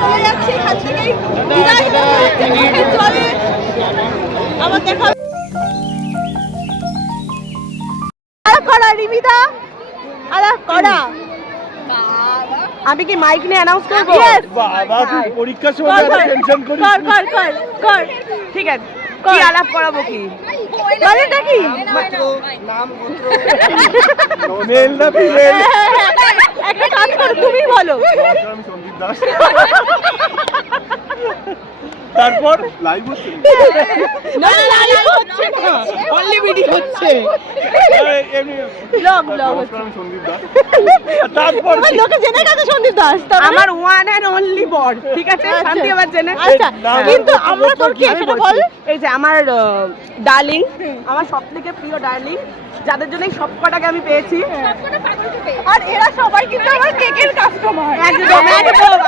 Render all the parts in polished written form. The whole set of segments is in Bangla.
চলে যাচ্ছি এখান থেকেই। চলে আমার দেখা করা রিমিতা আরে করা আমি কি মাইক নিয়ে অ্যানাউন্স করব? বাবা তুই পরীক্ষার সময় এত টেনশন করিস। কর ঠিক আছে কি আলাপ করাবো কি বলেটা কি নাম গোত্র মেল না ফিমেল একটা কাজ করো তুমি বলো। আমি সন্দীপ দাস। তারপর লাইভ হচ্ছে না লাইভ হচ্ছে না অনলি ভিডিও হচ্ছে ব্লগ আমি সন্দীপ দাস। তারপর লোকে জেনে গেছে সন্দীপ দাস আমার ওয়ান এন্ড অনলি বর ঠিক আছে শান্তি আবার জেনে আচ্ছা কিন্তু আমরা তোর কি সেটা বল। এই যে আমার ডার্লিং আমার সবথেকে প্রিয় ডার্লিং যাদের জন্য সবকটাকে আমি পেয়েছি আর এরা সবাই কিন্তু আমার কেকের কাস্টমার একদম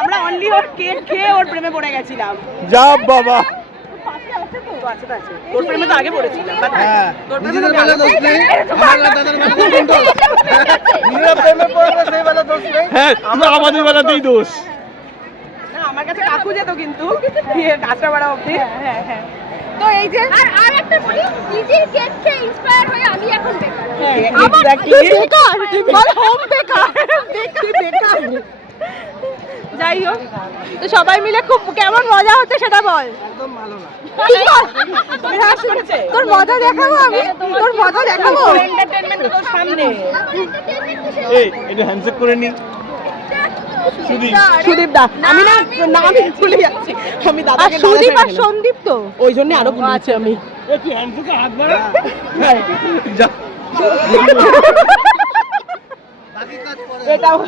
আমরা অনলি ওর কেক খেয়ে ওর প্রেমে পড়ে গেছিলাম। যা বাবা তোর প্রেমে তো আগে পড়েছিলাম হ্যাঁ তোর প্রেমে তো আগে আমার দাদার বাবা নিরা প্রেমে পড়বে সেই বেলা দোষ নেই। হ্যাঁ আমরা আমাদের বেলাতেই দোষ। না আমার কাছে কাকু যেত কিন্তু কাঁচরাপাড়া অবধি হ্যাঁ তো এই যে আর একটা বলি নিজের কেক খেয়ে ইন্সপায়ার হয়ে আমি এখন বেকার আমার বেকার বল হোম বেকার বেকার যাই হোক তো সবাই মিলে খুব কেমন মজা হচ্ছে সেটা বল। একদম ভালো না তোর মজা দেখাবো আমি তোর মজা দেখাবো এন্টারটেইনমেন্ট তোর সামনে এই এটা হ্যান্ডশেক করে নি সুদীপ দা আমি না নামই ভুলে যাচ্ছি আমি দাদাকে সুদীপ আর সন্দীপ তো ওই জন্য আরো ভুলে যাচ্ছি আমি এই তুই হ্যান্ডশেকে হাত বাড়া যা বাকি কাজ পরে এটাও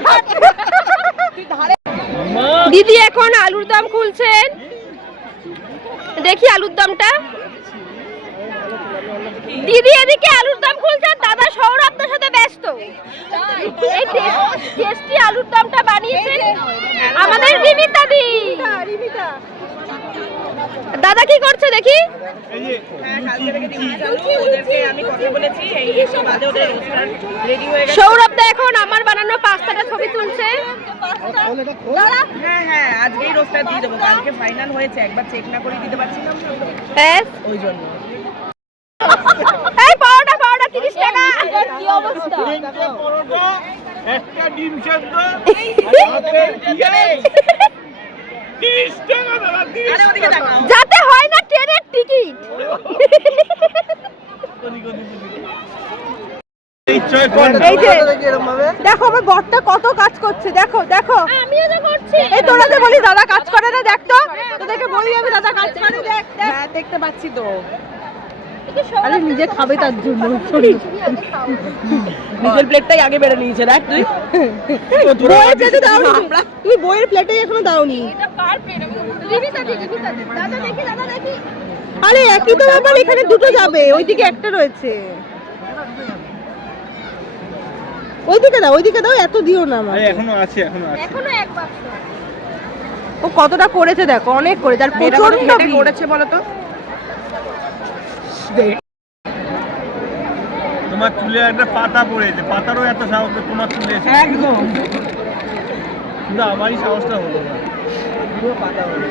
দিদি এখন আলুর দম খুলছেন দেখি আলুর দমটা দিদি এদিকে আলুর দম খুলছেন দাদা সৌরভদের সাথে ব্যস্ত এই টেস্টি আলুর দমটা বানিয়েছেন আমাদের রিমিতা দি দাদা কি করছে দেখি এই যে ওদেরকে আমি কথা বলেছি এই এসে বাদে ওদের রেস্টুরেন্ট রেডি হয়ে গেছে। সৌরভ দা এখন আমার বানানো পাস্তাটা ছবি তুলছে হ্যাঁ আজকেই রোস্টার দিয়ে দেবো কালকে ফাইনাল হয়েছে একবার চেক না করে দিতে পারছিলাম না হ্যাঁ ওই জন্য এই পাওয়াটা 30 টাকা কি অবস্থা তিনটে পরোটা একটা ডিম সেদ্ধ 30 টাকা দাদা 30 ওদিকে টাকা তাকাও যাতে হয় না ট্রেনের টিকিট এই জয় কোন এই যে দেখো আমার বরটা কত কাজ করছে দেখো আমিও তো করছি এই তোরা যে বলি দাদা কাজ করে না দেখ তো তোদেরকে বলি আমি দাদা কাজ করে দেখ হ্যাঁ দেখতে পাচ্ছি তো আরে নিজে খাবে তার জন্য নিজের প্লেটটাই আগে বেড়ে নিয়েছে দেখ তুই বইয়ের প্লেটে দাওনি তুমি বইয়ের প্লেটেই এখনো দাওনি এটা কার পেন রিমিতা দি দাদা দেখি আরে একই তো ব্যাপার এখানে দুটো যাবে ওইদিকে একটা রয়েছে ওইদিকে দাও এত দিও না আমার এখনো আছে এখনো এক বাক্স ও কতটা করেছে দেখো অনেক করেছে আর প্রচন্ড করেছে বলো তো তোমার চুলে একটা পাতা পড়েছে পাতারও এত সাহস তোমার চুলে এসে একদম কিন্তু আমারই সাহসটা হলো না পুরো পাতা হলো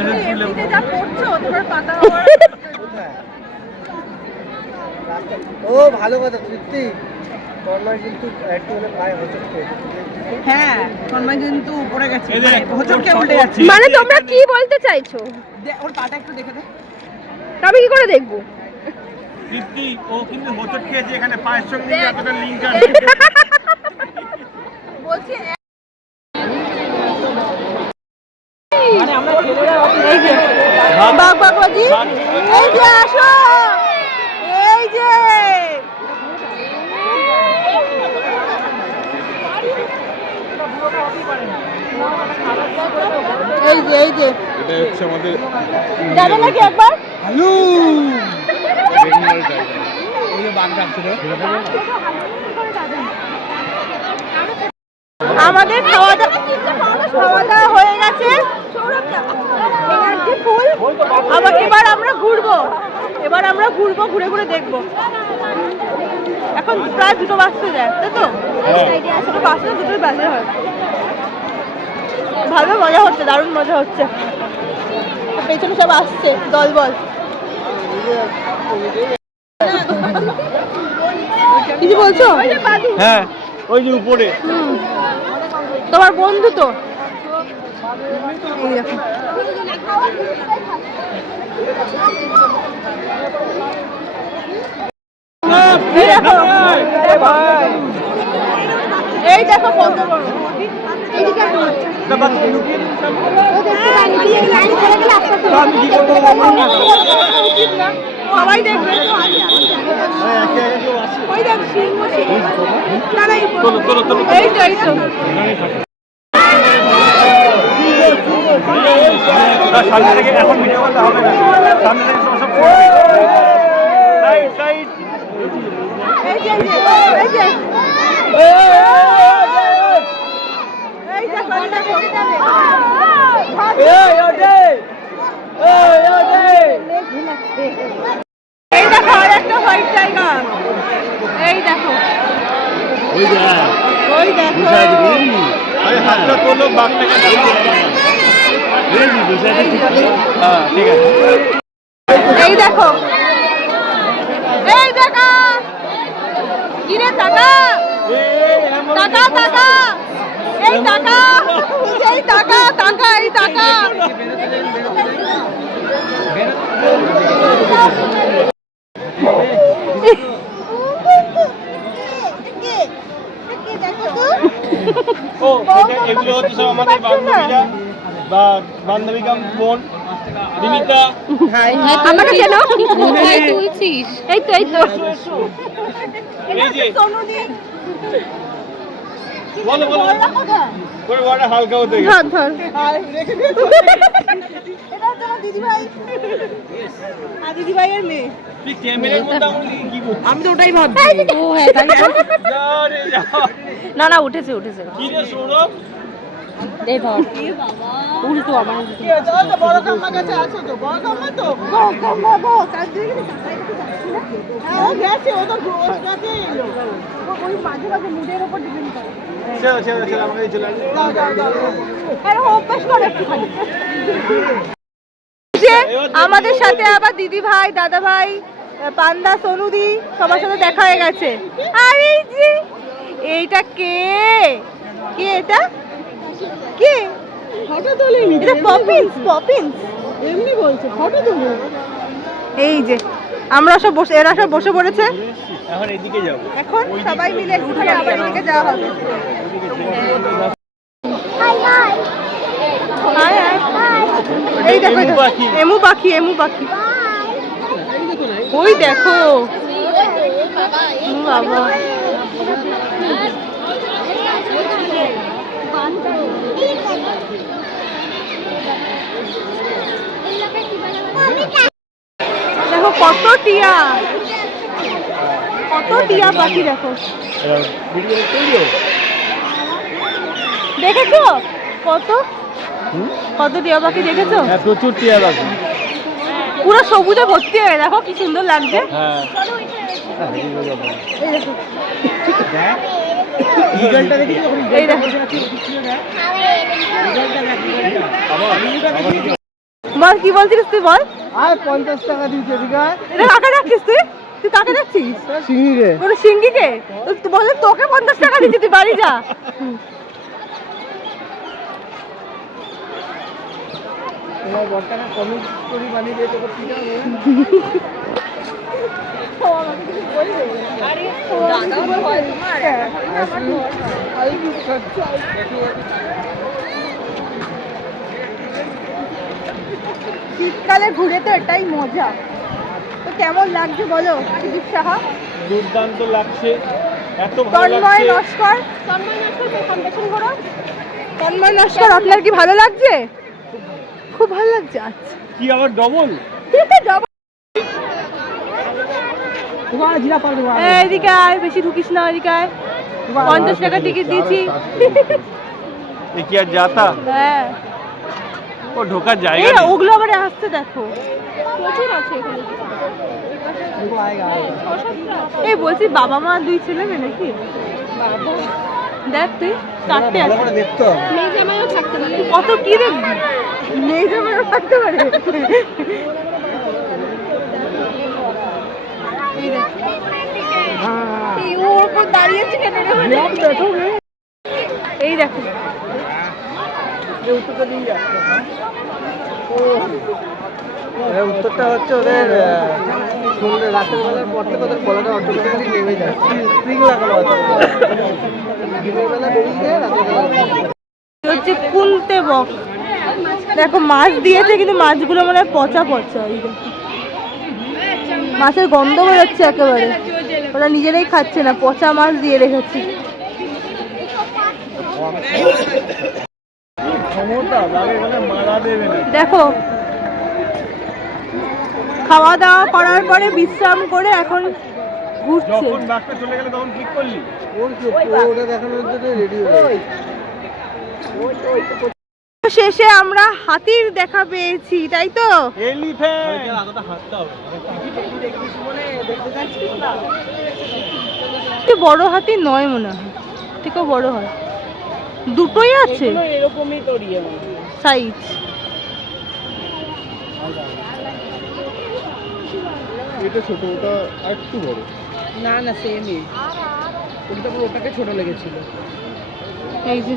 এমনিতে যা করছো তোমার পাতা ও ভালো কথা তৃপ্তি তন্ময় কিন্তু একটু হলে পায়ে হচ্ছে হ্যাঁ তন্ময় কিন্তু উপরে গেছে এই যে, হোঁচটকে উল্টে যাচ্ছে মানে তোমরা কি বলতে চাইছো ওর পাটা একটু দেখে দে আমি কি করে দেখবো দীপ্তি ও কিন্তু হোঁচট খেয়েছে এখানে পায়ের সঙ্গে এতটা লিঙ্ক আছে বলছি মানে আমরা ছেলেরা এই যে বাবাজি এই যে আসো এই যে এই যে এটা হচ্ছে আমাদের যাবে নাকি একবার হ্যালো ওই যে বাঘ ডাকছিল আমাদের খাওয়া দাওয়া হয়ে গেছে এনার্জি ফুল আবার এবার আমরা ঘুরবো ঘুরে ঘুরে দেখবো এখন প্রায় 2টো বাজতে যায় তাই তো 2টো বাজতে 2টোই বাজে হয় ভালো মজা হচ্ছে, দারুণ মজা হচ্ছে। পেছনে সব আসছে দল বল। কিছু বলছো? হ্যাঁ ওই যে উপরে তোমার বন্ধু তো। এই দেখো এই দেখো কত বড়। সবাই দেখবে। ওই দেখ সিংহ সিংহ। এই তো এই তো সামনে থেকে এখন ভিডিও করতে হবে না, সামনে থেকে সব সাইড সাইড এই যে এই যে এই দেখো এই দেখো এই দেখো আর একটা হোয়াইট টাইগার। এই দেখো ওই দেখো আরে হাতটা তোলো বাঘটাকে ধরো। হ্যাঁ ঠিক আছে। এই দেখো এই দেখা কিরে টাকা টাকা টাকা এই টাকা এই টাকা টাকা এই টাকা ও এগুলো হচ্ছে সব আমাদের বান্ধবীরা বা বান্ধবীকা বোন রিমিতা। আমাকে চেনো? কোথায় তুলছিস? এই তো এই তো এই যে সোনুদি। বলো বলো ওর বড়টা হালকা হতে গেছে। ধর ধর এটা তোমার দিদি ভাই আর দিদি ভাইয়ের মেয়ে। তুই ক্যামেরার মধ্যে আমাকে কি বলছিস? আমি তো ওটাই ভাবছি। ও হ্যাঁ তাই যা রে যা। না না উঠেছে উঠেছে। কি রে সৌরভ? এই ধর উল্টো আমার উল্টো। কি আছে? তো বড় কাম্মা কাছে আছে তো বড় কাম্মা তো। বড় কাম্মা বড় কাজ দিয়ে হ্যাঁ ও গেছে ও তো ঘোষ কাছে এলো। ওই মাঝে মাঝে মুডের উপর ডিপেন্ড করে। চলো চলো চলো আমাকে চলে আসো। দাও দাও দাও। আরে অভ্যাস করে একটুখানি। যে আমাদের সাথে আবার দিদি ভাই দাদা ভাই পান্ডা সোনুদি সবার সাথে দেখা হয়ে গেছে। আর এই যে এইটা কে কে এটা কে ফটো তোলেনি এটা পপিন্স পপিন্স এমনি বলছে ফটো তোলে। এই যে আমরা সব বসে এরা সব বসে পড়েছে। এখন এদিকে যাও। এখন সবাই মিলে ঘুরে আবার এদিকে যাওয়া হবে। হাই হাই এই দেখো এমু পাখি এমু পাখি। ওই দেখো বাবা দেখো কত টিয়া পাখি দেখো। দেখেছো কত কত টিয়া পাখি দেখেছো? হ্যাঁ প্রচুর টিয়া পাখি পুরো সবুজে ভর্তি হয়ে দেখো কি সুন্দর লাগছে। হ্যাঁ এই দেখো ইগলটা দেখি এই দেখো বল কি বলছিস তুই বল। আর 50 টাকা দিয়েছে দিঘা। এটা কাকে ডাকছিস তুই? তুই কাকে ডাকছিস? সিঙ্গিরে তোর সিঙ্গিকে তুই বলে তোকে 50 টাকা দিচ্ছি তুই বাড়ি যা। তোমার বড়টাকে কমিক করে বানিয়ে দিয়ে তোকে কি দাও শীতকালে ঘুরে তো এটাই মজা। তো কেমন লাগছে বলো সুদীপ সাহা? দুর্দান্ত লাগছে, এত ভালো তন্ময় লাগছে। নস্কর তন্ময় নস্কর আপনার কি ভালো লাগছে? খুব ভালো লাগছে। আচ্ছা কি আবার ডবল? এইদিকে আয়, বেশি ঢুকিস না ওইদিকে আয়। 50 টাকা টিকিট দিয়েছি। এ কি আর যাতা? হ্যাঁ ও ঢোকার জায়গা এই নেই। ওগুলো আবার আসছে দেখো প্রচুর আছে এখানে। এই বলছি বাবা মা দুই ছেলে মেয়ে নাকি? বাবা দেখ তুই চারটে ভালো আছে করে দেখতে হবে। মেয়ে জামাইও থাকতে পারে। কত কি দেখবি মেয়ে জামাইও থাকতে পারে এই দেখ এই ওর উপর দাঁড়িয়েছে কেন রে মানে এই দেখো এর উত্তরটা হচ্ছে ওদের সন্ধ্যে রাতের বেলার পর থেকে ওদের গলাটা অটোমেটিক্যালি নেমে যায়, স্প্রিং লাগানো আছে। দিনের বেলা বেরিয়ে যায়, রাতের বেলা হচ্ছে কুলতে বক। দেখো মাছ দিয়েছে কিন্তু মাছগুলো মনে হয় পচা পচা। এই দেখো মাছের গন্ধ বেরোচ্ছে একেবারে, ওরা নিজেরাই খাচ্ছে না, পচা মাছ দিয়ে রেখেছে। দেখো খাওয়া দাওয়া করার পরে বিশ্রাম করে এখন ঘুরছে। ওর কি ওটা দেখানোর জন্য রেডি হয়ে শেষে আমরা হাতির দেখা পেয়েছি, তাই তো? বড় হাতি নয় মনে হয়, থেকেও বড় হয়, দুটোই আছে এরকমই তো সাইজ। এটা ছোট, ওটা একটু বড়। না না সেমই, ওটা পুরো ওটাকে ছোট লেগেছিল। এই যে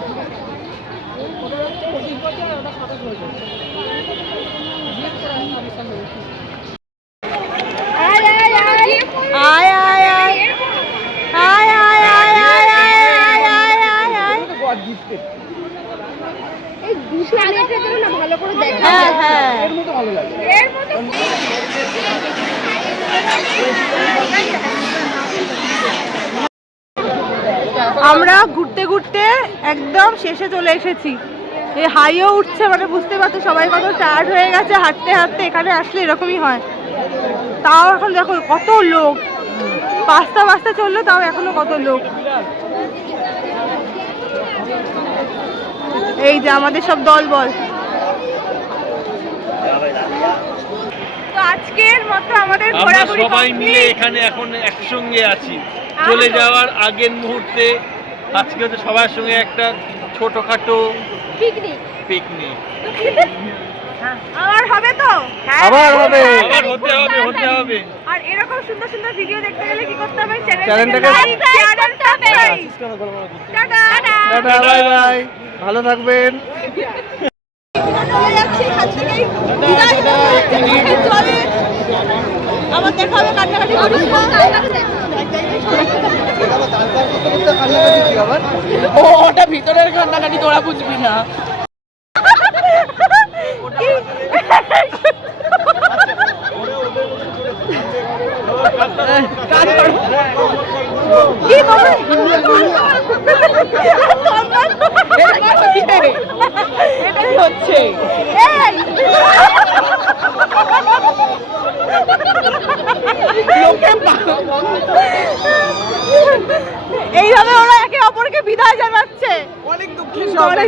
আয় আয় আয় আয় আয় আয় আয় আয় আয় আয় আয় আয় আয় আয়। এই দুটো নেটের জন্য না ভালো করে দেখা হ্যাঁ হ্যাঁ এর মতো আমরা ঘুরতে ঘুরতে একদম শেষে চলে এসেছি। এই হাইও উঠছে, মানে বুঝতে পারছো সবাই কত টায়ার্ড হয়ে গেছে হাঁটতে হাঁটতে। এখানে আসলে এরকমই হয়। তাও এখন দেখো কত লোক, 5টা চললো তাও এখনো কত লোক। এই যে আমাদের সব দল বল। তো আজকের মতো আমাদের আমরা ঘোরাঘুরি সবাই মিলে complete। এখানে এখন একসঙ্গে আছি। চলে যাওয়ার আগের মুহূর্তে আজকে হচ্ছে সবার সঙ্গে একটা ছোটখাটো পিকনিক পিকনিক। আবার হবে তো? আবার হবে। আবার হতে হবে। আর এরকম সুন্দর সুন্দর ভিডিও দেখতে গেলে কি করতে হবে? চ্যানেলটাকে লাইক শেয়ার আর subscribe. Tata tata, bye bye, ভালো থাকবেন। চলে যাচ্ছি এখান থেকেই। বিদায় হয়ে চলে। আবার দেখা হবে কান্নাকাটি করিস না। ও ওটা ভিতরের কান্নাকাটি, তোরা বুঝবি না। কি বলে? এটাই হচ্ছে। এই! এইভাবে ওরা একে অপরকে বিদায় জানাচ্ছে। অনেক দুঃখের সহকারে।